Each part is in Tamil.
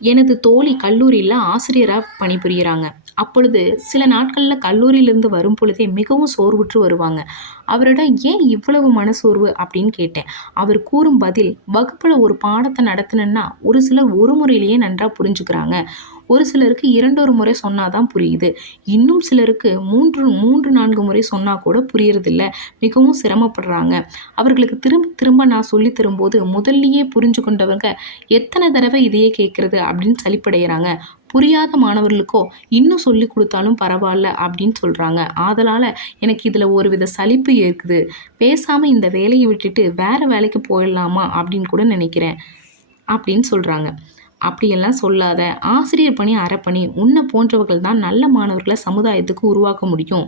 எனது தோழி கல்லூரியில் ஆசிரியராக பணிபுரிகிறாங்க அப்பொழுது சில நாட்களில் கல்லூரியிலிருந்து வரும் பொழுதே மிகவும் சோர்வுற்று வருவாங்க. அவரிடம் ஏன் இவ்வளவு மனசோர்வு அப்படின்னு கேட்டேன். அவர் கூறும் பதில் வகுப்பில் ஒரு பாடத்தை நடத்தினேன்னா ஒரு சிலர் ஒரு முறையிலேயே நன்றாக புரிஞ்சுக்கிறாங்க. ஒரு சிலருக்கு இரண்டொரு முறை சொன்னால் தான் புரியுது. இன்னும் சிலருக்கு மூன்று மூன்று நான்கு முறை சொன்னால் கூட புரியறதில்ல. மிகவும் சிரமப்படுறாங்க. அவர்களுக்கு திரும்ப திரும்ப நான் சொல்லி தரும்போது முதல்லையே புரிஞ்சு கொண்டவங்க எத்தனை தடவை இதையே கேட்குறது அப்படின்னு சலிப்படைகிறாங்க புரியாத மாணவர்களுக்கோ இன்னும் சொல்லி கொடுத்தாலும் பரவாயில்ல அப்படின்னு சொல்கிறாங்க ஆதலால் எனக்கு இதில் ஒரு வித சலிப்பு இருக்குது. பேசாமல் இந்த வேலையை விட்டுட்டு வேறு வேலைக்கு போயிடலாமா அப்படின்னு கூட நினைக்கிறேன் அப்படின்னு சொல்கிறாங்க அப்படியெல்லாம் சொல்லாத. ஆசிரியர் பணி அறப்பணி உன்னை போன்றவர்கள் தான் நல்ல மாணவர்களை சமுதாயத்துக்கு உருவாக்க முடியும்.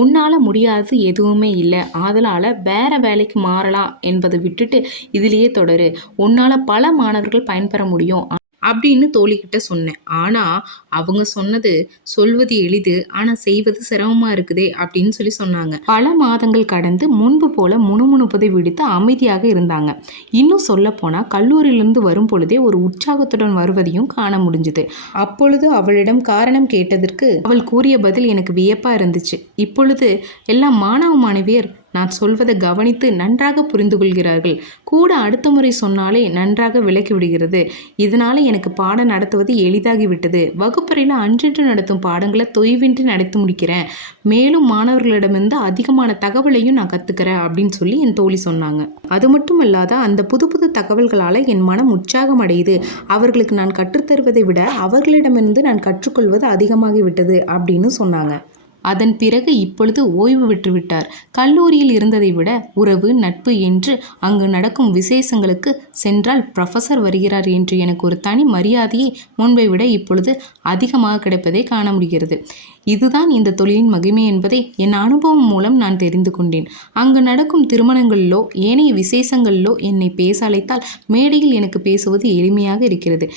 உன்னால் முடியாது எதுவுமே இல்லை. ஆதலால் வேற வேலைக்கு மாறலாம் என்பதை விட்டுட்டு இதிலேயே தொடரு. உன்னால் பல மாணவர்கள் பயன்பெற முடியும். அப்படின்னு தோழிக்கிட்ட சொன்னேன். ஆனால் அவங்க சொன்னது சொல்வது எளிது ஆனால் செய்வது சிரமமாக இருக்குதே அப்படின்னு சொல்லி சொன்னாங்க. பல மாதங்கள் கடந்து முன்பு போல முணுமுணுப்பதை விடுத்து அமைதியாக இருந்தாங்க. இன்னும் சொல்லப்போனால் கல்லூரியிலிருந்து வரும் பொழுதே ஒரு உற்சாகத்துடன் வருவதையும் காண முடிஞ்சுது. அப்பொழுது அவளிடம் காரணம் கேட்டதற்கு அவள் கூறிய பதில் எனக்கு வியப்பாக இருந்துச்சு. இப்பொழுது எல்லாம் மாணவ மாணவியர் நான் சொல்வதை கவனித்து நன்றாக புரிந்து கொள்கிறார்கள். கூட அடுத்த முறை சொன்னாலே நன்றாக விளக்கி விடுகிறது. இதனால் எனக்கு பாடம் நடத்துவது எளிதாகிவிட்டது வகுப்பறையில் அன்றென்று நடத்தும் பாடங்களை தொய்வின்றி நடத்தி முடிக்கிறேன். மேலும் மாணவர்களிடமிருந்து அதிகமான தகவலையும் நான் கற்றுக்கிறேன் அப்படின்னு சொல்லி என் தோழி சொன்னாங்க. அது மட்டும் இல்லாத அந்த புது புது தகவல்களால் என் மனம் உற்சாகம் அடையுது. அவர்களுக்கு நான் கற்றுத்தருவதை விட அவர்களிடமிருந்து நான் கற்றுக்கொள்வது அதிகமாகிவிட்டது அப்படின்னு சொன்னாங்க. அதன் பிறகு இப்பொழுது ஓய்வு விட்டுவிட்டார். கல்லூரியில் இருந்ததை விட உறவு நட்பு என்று அங்கு நடக்கும் விசேஷங்களுக்கு சென்றால் ப்ரொஃபஸர் வருகிறார் என்று எனக்கு ஒரு தனி மரியாதையை முன்பை விட இப்பொழுது அதிகமாக கிடைப்பதை காண முடிகிறது. இதுதான் இந்த தொழிலின் மகிமை என்பதை என் அனுபவம் மூலம் நான் தெரிந்து கொண்டேன். அங்கு நடக்கும் திருமணங்களிலோ ஏனைய விசேஷங்களிலோ என்னை பேச அழைத்தால் மேடையில் எனக்கு பேசுவது எளிமையாக இருக்கிறது.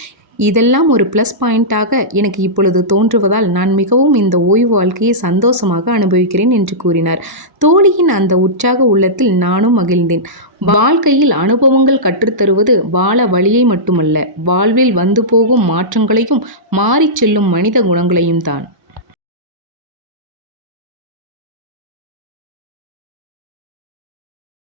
இதெல்லாம் ஒரு ப்ளஸ் பாயிண்டாக எனக்கு இப்பொழுது தோன்றுவதால் நான் மிகவும் இந்த ஓய்வு வாழ்க்கையை சந்தோஷமாக அனுபவிக்கிறேன் என்று கூறினார். தோழியின் அந்த உற்சாக உள்ளத்தில் நானும் மகிழ்ந்தேன். வாழ்க்கையில் அனுபவங்கள் கற்றுத்தருவது வாழ வழியை மட்டுமல்ல வாழ்வில் வந்து போகும் மாற்றங்களையும் மாறிச் செல்லும் மனித குணங்களையும் தான்.